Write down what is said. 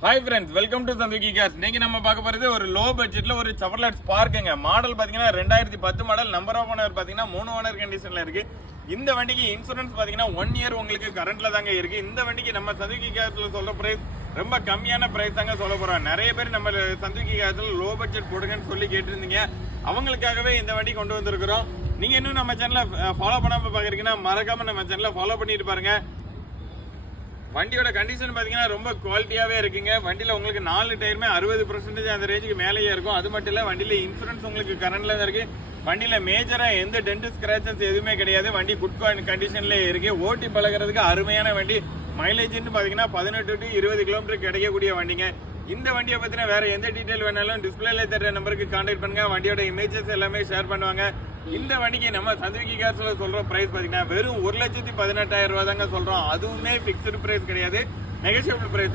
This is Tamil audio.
Hi friends, welcome to Chanduki cars. இன்னைக்கு நம்ம பார்க்க போறது ஒரு லோ பட்ஜெட்ல ஒரு செவர்லெட் ஸ்பார்க்குங்க. மாடல் பாத்தீங்கன்னா 2010 மாடல். நம்பர் ஆஃப் ஓனர் பாத்தீங்கன்னா 3 ஓனர் கண்டிஷன்ல இருக்கு. இந்த வண்டிக்கு இன்சூரன்ஸ் பாத்தீங்கன்னா 1 இயர் உங்களுக்கு கரண்ட்ல தாங்க இருக்கு. இந்த வண்டிக்கு நம்ம சந்துகி கார்ஸ்ல சொல்ற பிரைஸ் ரொம்ப கம்மியான பிரைஸ் தாங்க சொல்ல போறோம். நிறைய பேர் நம்ம சந்துகி கார்ஸ்ல லோ பட்ஜெட் போடுங்கன்னு சொல்லி கேட்டிருந்தீங்க. அவங்களுக்காகவே இந்த வண்டி கொண்டு வந்திருக்கிறோம். நீங்க இன்னும் நம்ம சேனலை ஃபாலோ பண்ணாம பாக்குறீங்கன்னா மறக்காம நம்ம சேனலை ஃபாலோ பண்ணிட்டு பாருங்க. வண்டியோட கண்டிஷன் பாத்தீங்கன்னா ரொம்ப குவாலிட்டியாவே இருக்குங்க. வண்டியில உங்களுக்கு 4 டயருமே 60% அந்த ரேஞ்சுக்கு மேலேயே இருக்கும். அது மட்டும் இல்ல வண்டியில இன்சூரன்ஸ் உங்களுக்கு கரண்ட்ல தான் இருக்கு. வண்டியில மேஜரா எந்த டென்ட் ஸ்கிராச்சஸ் எதுவுமே கிடையாது. வண்டி குட் கண்டிஷன்ல இருக்கு. ஓட்டி பழகிறதுக்கு அருமையான வண்டி. மைலேஜ் பாத்தீங்கன்னா 18 to 20 கிலோமீட்டர் கிடைக்கக்கூடிய வண்டிங்க. இந்த வண்டியை பத்தின வேற எந்த டீடைல் வேணாலும் டிஸ்பிளேல தெரிய நம்பருக்கு கான்டாக்ட் பண்ணுங்க. வண்டியோட இமேஜஸ் எல்லாமே ஷேர் பண்ணுவாங்க. இந்த வண்டிக்கு நம்ம சந்துகி கார்ஸ்ல சொல்ற பிரைஸ் பாத்தீங்கன்னா வெறும் 1,18,000 ரூபாய் தாங்க சொல்றோம். அதுவுமே பிக்ஸ்டு பிரைஸ் கிடையாது, நெகோஷியபிள் பிரைஸ்.